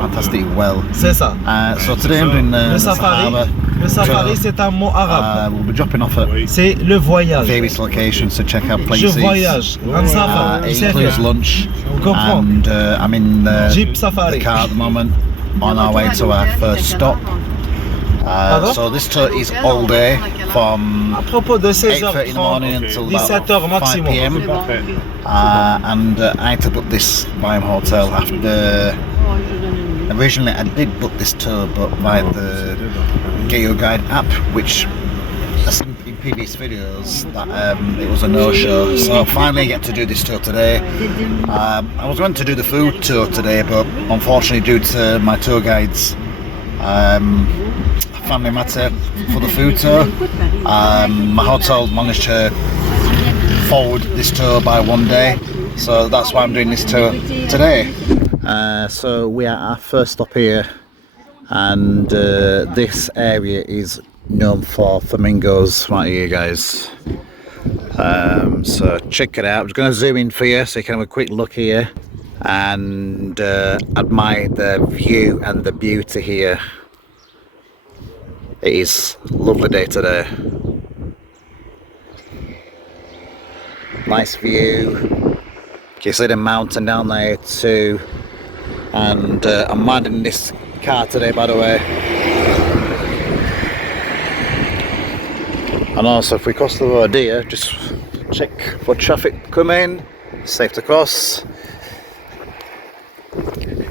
fantastic well. C'est ça. So today I'm doing Le safari. Le safari, c'est un mot arabe. We'll be dropping off at C'est le voyage. various locations to check out places. Je voyage. Un safari. It includes lunch. On comprend. And I'm in Jeep the safari. car at the moment, on our way to our first stop. So this tour is all day from À propos de 8:30 in the morning 16h30, until about 17h 5 maximum. p.m. And I had to book this via hotel after. Originally I did book this tour, but via the Get Your Guide app, which I've seen in previous videos that it was a no-show. So finally I get to do this tour today. I was going to do the food tour today, but unfortunately due to my tour guide's family matter for the food tour, my hotel managed to forward this tour by one day, so that's why I'm doing this tour today. So we are at our first stop here, and this area is known for flamingos right here, guys. So check it out. I'm just going to zoom in for you so you can have a quick look here and admire the view and the beauty here. It is a lovely day today. Nice view. You can see the mountain down there too. And I'm minding this car today, by the way. And also if we cross the road here, just check for traffic coming, safe to cross.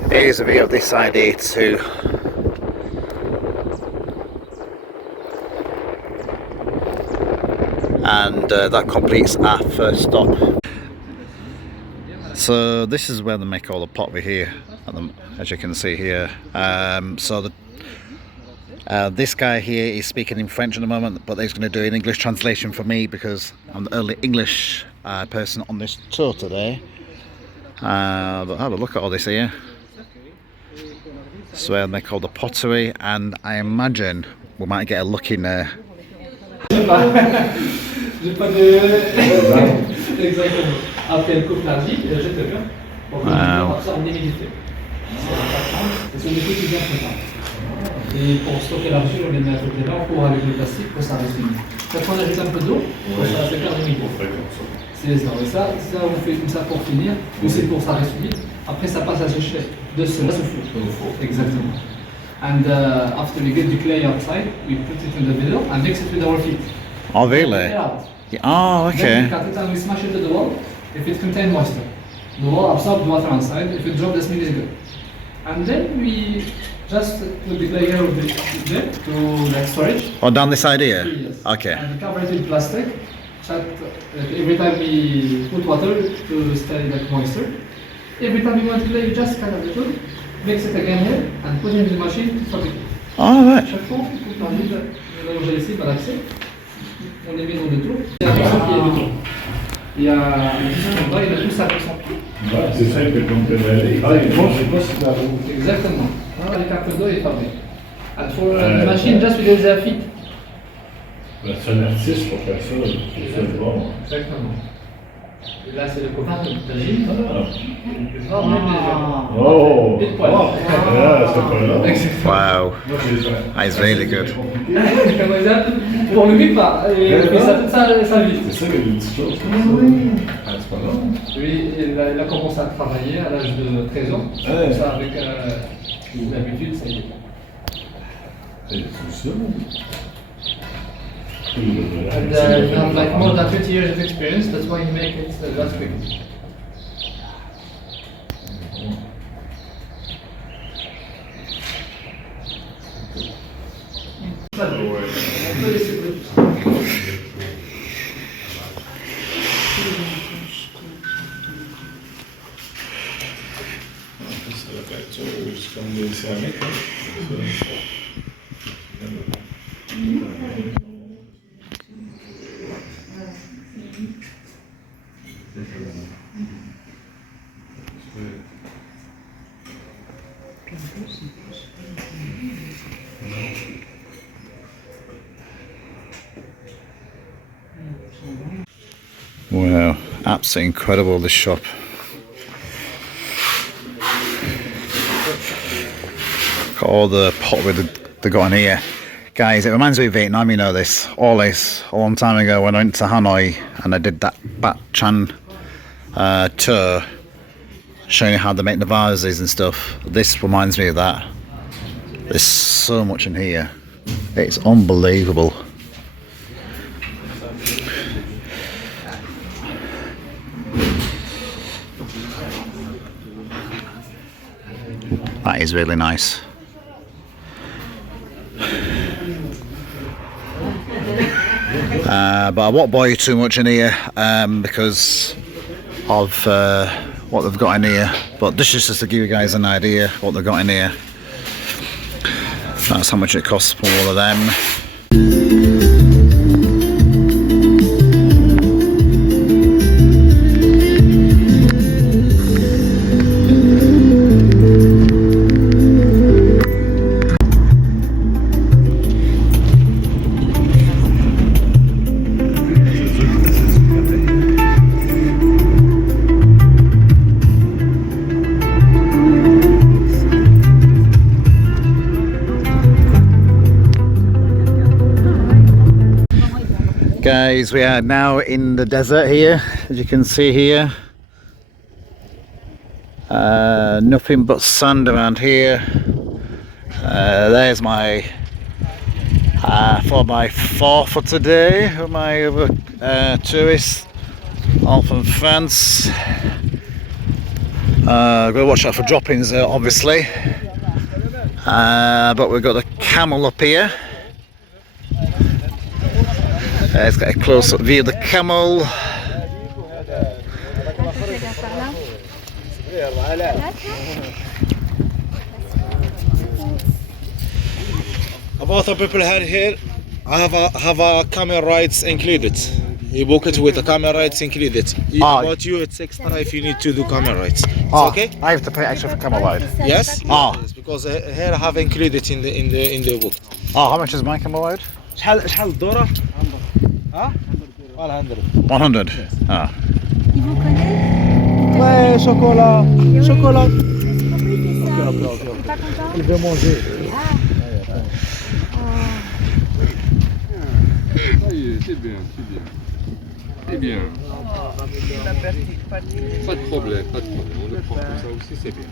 Here's a view of this side here too. And that completes our first stop. So this is where they make all the pottery here, as you can see here. This guy here is speaking in French at the moment, but he's going to do an English translation for me because I'm the only English person on this tour today. But have a look at all this here. This is where they make all the pottery, and I imagine we might get a look in there. J'ai pas de... Exactement. Après, elle coupe l'argile, elle jette le cœur. Pour que ça en humidité. C'est sur des coups qui viennent comme ça. Et pour stocker l'argile, on les met à côté là, on court avec le plastique pour que ça reste humide. Chaque fois, on ajoute un peu d'eau pour que ça reste clair humide. C'est ça. Et ça, on fait comme ça pour finir, ou c'est pour ça reste humide. Après, ça passe à sécher. De cela se fout. Exactement. And after we get the clay outside, we put it in the middle and mix it with our feet. Oh really? Yeah. Oh okay. Then we cut it and we smash it to the wall. If it contains moisture, the wall absorbs water inside. If it drops, the mean is good. And then we just put the layer of the there to like storage. Oh, down this side here? Yes. Okay. And we cover it with plastic. Every time we put water to stay like moisture. Every time we want to play, you just cut a little, mix it again here, and put it in the machine to fabricate. Oh right. Chaque fois, on coupe l'argile, mélanger ici par l'accès. On les met dans le trou. Il y a un qui est le trou. Il y a un disque en bas, il a tout ça avec son pied. C'est ça que l'on peut aller. Ah, et bon, je sais pas si la roue. Exactement. Avec un peu d'eau et fermé. And for the machine, just with the feet. C'est un artiste pour faire ça, c'est le bon. Exactement. Et là, c'est le copain de l'agile. Oh! Oh! Pile poil. Ah, c'est pas là. Wow. That's really good. Pour le but, pas. Et ça vite. C'est ça que les petites choses. Ah, c'est pas là. Lui, il a commencé à travailler à l'âge de 13 ans. Comme ça, avec l'habitude, ça y est. Et tout ça. And you have like more than 20 years of experience, that's why you make it that quick. Wow, absolutely incredible, this shop. Got all the pottery they got in here. Guys, it reminds me of Vietnam, you know this. Always, a long time ago when I went to Hanoi and I did that Bat Chan tour, showing you how they make the vases and stuff. This reminds me of that. There's so much in here. It's unbelievable. That is really nice. But I won't bore you too much in here because of what they've got in here. But this is just to give you guys an idea what they've got in here. That's how much it costs for all of them. Guys, we are now in the desert here, as you can see here. Nothing but sand around here. There's my 4x4 for today with my other tourists, all from France. Gotta watch out for droppings obviously. But we've got the Camel up here. Let's get a close-up view of the Camel. About the people here, I have a camel rides included. You book it with the camel rides included. About you, it's extra if you need to do camel rides. It's okay? I have to pay extra for Camel ride. Yes. Ah. Yes, because here I have included in the book. Oh, how much is my Camel ride? شحال الدورة؟ ها؟ 100. 100. Ah. Il vous connaît? Ouais, chocolat. Chocolat. C'est pas content? Il veut manger. C'est bien, c'est bien. C'est bien. Pas de problème, pas de problème. On le prend comme ça aussi, c'est bien.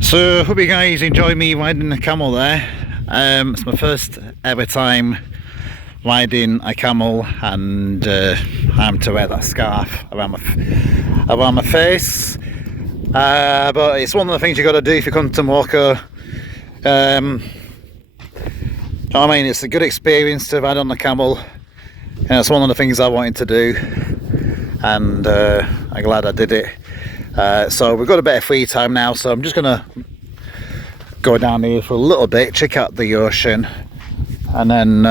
So hope you guys enjoy me riding the camel there. It's my first ever time riding a camel, and I'm to wear that scarf around my face. But it's one of the things you got to do if you come to Morocco. I mean, it's a good experience to have had on the camel. And it's one of the things I wanted to do, and I'm glad I did it. So we've got a bit of free time now, so I'm just gonna go down here for a little bit, check out the ocean, and then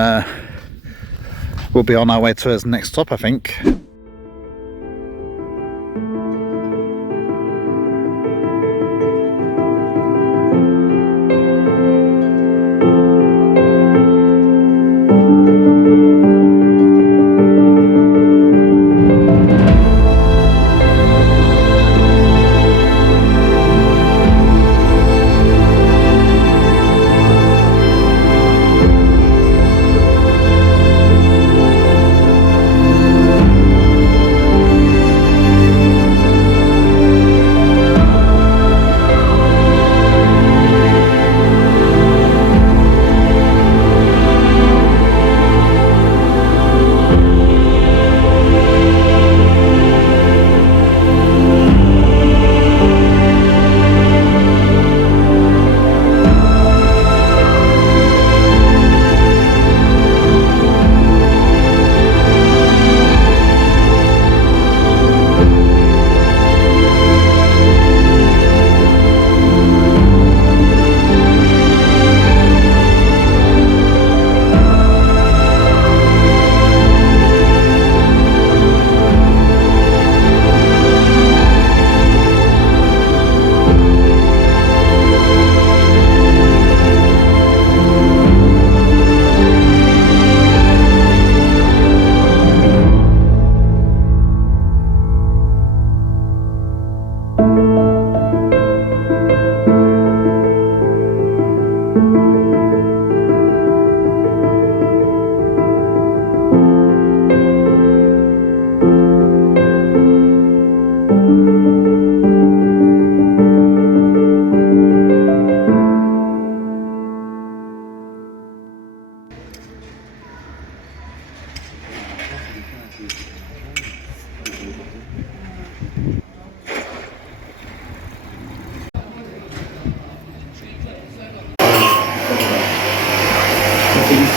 we'll be on our way to our next stop, I think.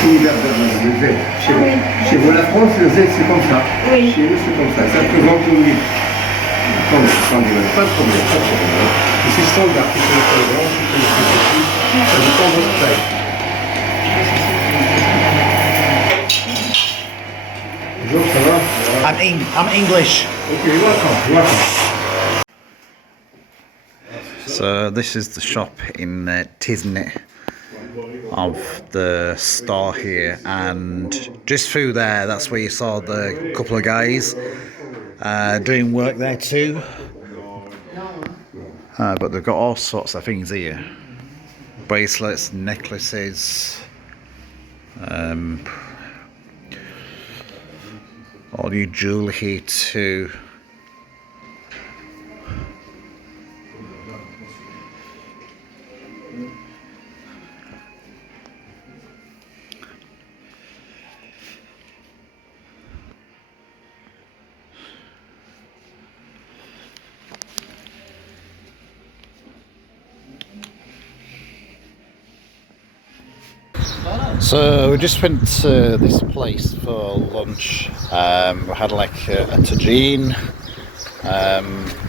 similaire le Z. Chez vous, la France, le Z, c'est comme ça. Oui. Chez nous, c'est comme ça. Ça peut vendre une ville. Attendez, pas de problème, pas de problème. Et c'est standard, c'est sur le taille grande, c'est sur le taille petite. Ça dépend de votre taille. Bonjour, ça va? I'm English. Okay, welcome, welcome. So this is the shop in Tisnit of the store here, and just through there, that's where you saw the couple of guys doing work there too. But they've got all sorts of things here: bracelets, necklaces, all your jewellery here too. So we just went to this place for lunch. We had like a tagine,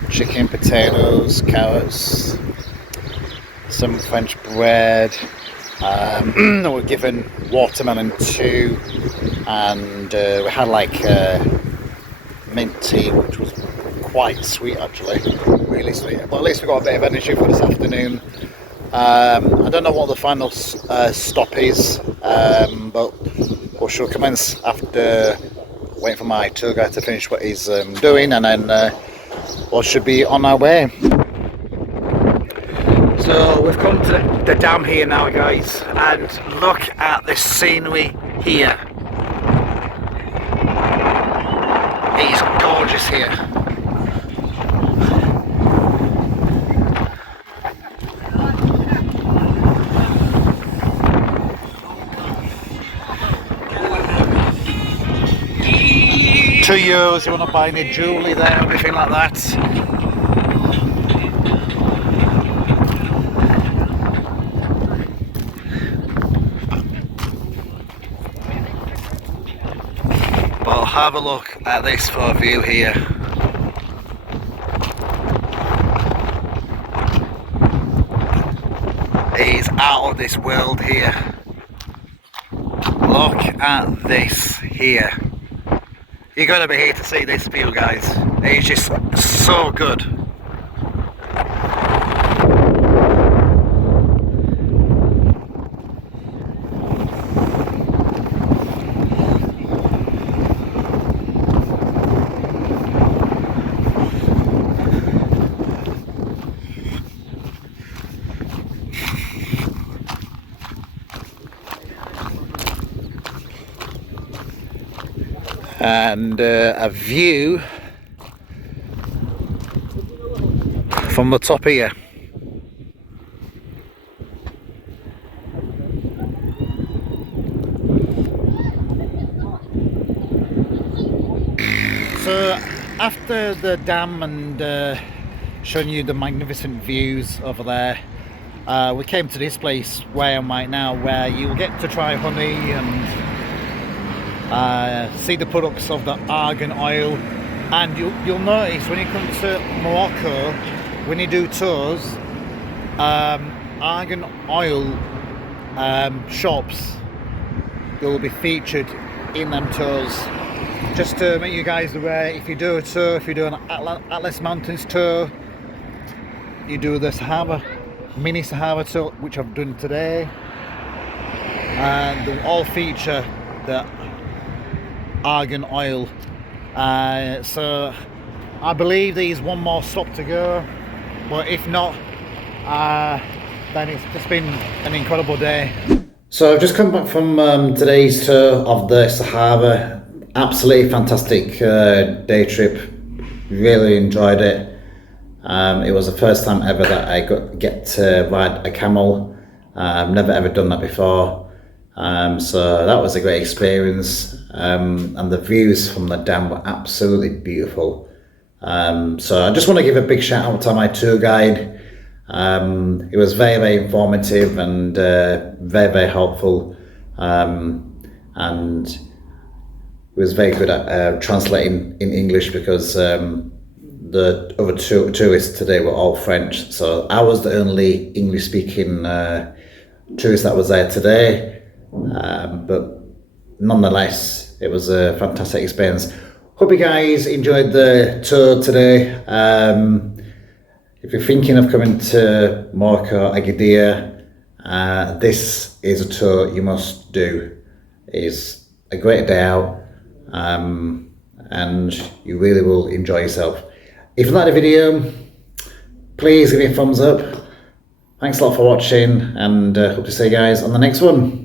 chicken, potatoes, carrots, some French bread. We were given watermelon too, and we had like mint tea, which was quite sweet actually, really sweet. But at least we got a bit of energy for this afternoon. I don't know what the final stop is, but we shall commence after waiting for my tour guide to finish what he's doing, and then we should be on our way. So we've come to the dam here now, guys, and look at the scenery here. It's gorgeous here. €2, you want to buy any jewellery there, anything like that. have a look at this for a view here. It is out of this world here. Look at this here. You're gonna be here to see this view, guys. It's just so good. And a view from the top here. So after the dam and showing you the magnificent views over there, we came to this place where I'm right now, where you'll get to try honey and see the products of the argan oil. And you'll notice when you come to Morocco, when you do tours, argan oil shops will be featured in them tours. Just to make you guys aware, if you do a tour, if you do an Atlas Mountains tour, you do the Sahara, mini Sahara tour, which I've done today, and they'll all feature the argan oil. So I believe there's one more stop to go, but if not, then it's just been an incredible day. So I've just come back from today's tour of the Sahara. Absolutely fantastic day trip, really enjoyed it. It was the first time ever that I get to ride a camel. I've never ever done that before. So that was a great experience, and the views from the dam were absolutely beautiful. So I just want to give a big shout out to my tour guide. It was very, very informative and very, very helpful, and he was very good at translating in English, because the other tourists today were all French, so I was the only English speaking tourist that was there today. But nonetheless, it was a fantastic experience. Hope you guys enjoyed the tour today. If you're thinking of coming to Morocco, Agadir, this is a tour you must do. It's a great day out, and you really will enjoy yourself. If you like the video, please give me a thumbs up. Thanks a lot for watching, and hope to see you guys on the next one.